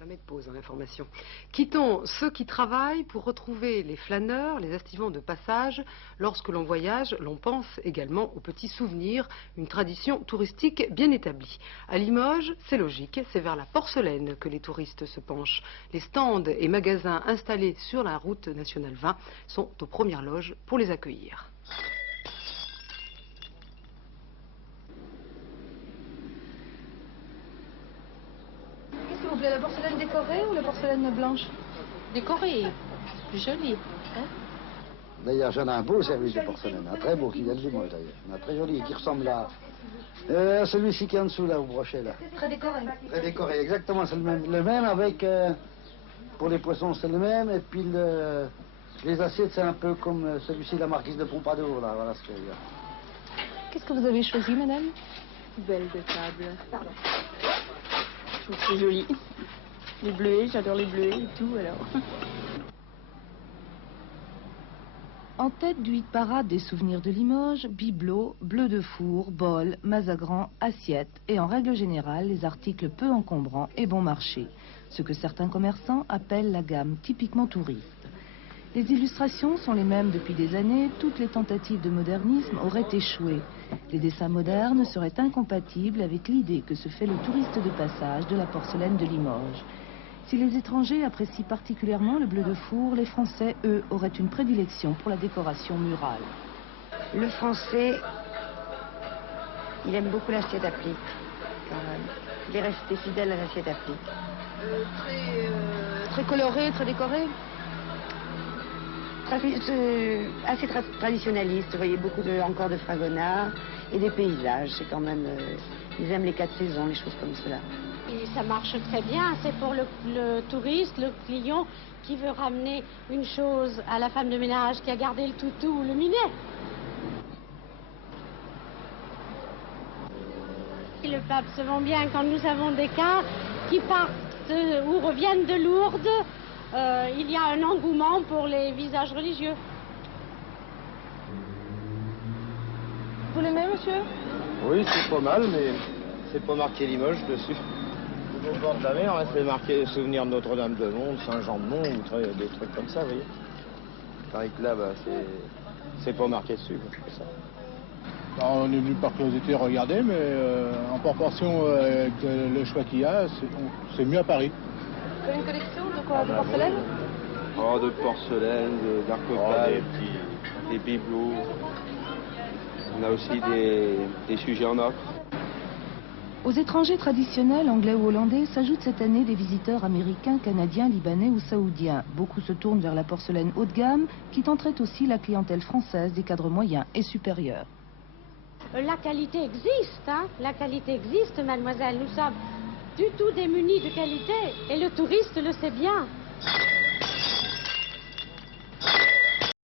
Jamais de pause dans l'information. Quittons ceux qui travaillent pour retrouver les flâneurs, les estivants de passage. Lorsque l'on voyage, l'on pense également aux petits souvenirs, une tradition touristique bien établie. À Limoges, c'est logique, c'est vers la porcelaine que les touristes se penchent. Les stands et magasins installés sur la route nationale 20 sont aux premières loges pour les accueillir. Vous voulez la porcelaine décorée ou la porcelaine blanche? Décorée, plus jolie. Hein? D'ailleurs, j'en ai un beau service de porcelaine, un très beau qui vient de Limoges d'ailleurs, un très joli qui ressemble à celui-ci qui est en dessous là, au brochet là. Très décoré. Très décoré, exactement, c'est le même avec, pour les poissons c'est le même, et puis les assiettes c'est un peu comme celui-ci, la marquise de Pompadour là, voilà ce que je veux dire. Qu'est-ce que vous avez choisi, madame? Belle de table. Pardon. Je trouve que c'est joli. Les bleuets, j'adore les bleuets et tout, alors. En tête du hit parade des souvenirs de Limoges, bibelots, bleu de four, bol, mazagran, assiettes et en règle générale les articles peu encombrants et bon marché, ce que certains commerçants appellent la gamme typiquement touriste. Les illustrations sont les mêmes depuis des années, toutes les tentatives de modernisme auraient échoué. Les dessins modernes seraient incompatibles avec l'idée que se fait le touriste de passage de la porcelaine de Limoges. Si les étrangers apprécient particulièrement le bleu de four, les Français, eux, auraient une prédilection pour la décoration murale. Le Français, il aime beaucoup l'assiette applique, quand même. Il est resté fidèle à l'assiette applique. Très coloré, très décoré? Assez traditionnaliste, vous voyez, beaucoup encore de fragonard et des paysages, c'est quand même, ils aiment les 4 saisons, les choses comme cela. Et ça marche très bien, c'est pour le touriste, le client qui veut ramener une chose à la femme de ménage qui a gardé le toutou ou le minet. Et le pape se vend bien quand nous avons des cas qui partent ou reviennent de Lourdes. Il y a un engouement pour les visages religieux. Vous l'aimez, monsieur? Oui, c'est pas mal, mais c'est pas marqué Limoges dessus. Au bord de la mer, hein, c'est marqué souvenir de Notre-Dame-de-Mont, Saint-Jean-de-Mont, ou des trucs comme ça, vous voyez. Tandis que là, bah, c'est pas marqué dessus, c'est ça. Alors, on est venu par curiosité regarder, mais en proportion avec le choix qu'il y a, c'est mieux à Paris. Vous avez une collection de quoi? De porcelaine? Oh, de porcelaine, d'arcopale, des bibelots. On a aussi des sujets en ocre. Aux étrangers traditionnels, anglais ou hollandais, s'ajoutent cette année des visiteurs américains, canadiens, libanais ou saoudiens. Beaucoup se tournent vers la porcelaine haut de gamme, qui tenterait aussi la clientèle française des cadres moyens et supérieurs. La qualité existe, hein? La qualité existe, mademoiselle. Nous sommes du tout démunis de qualité et le touriste le sait bien.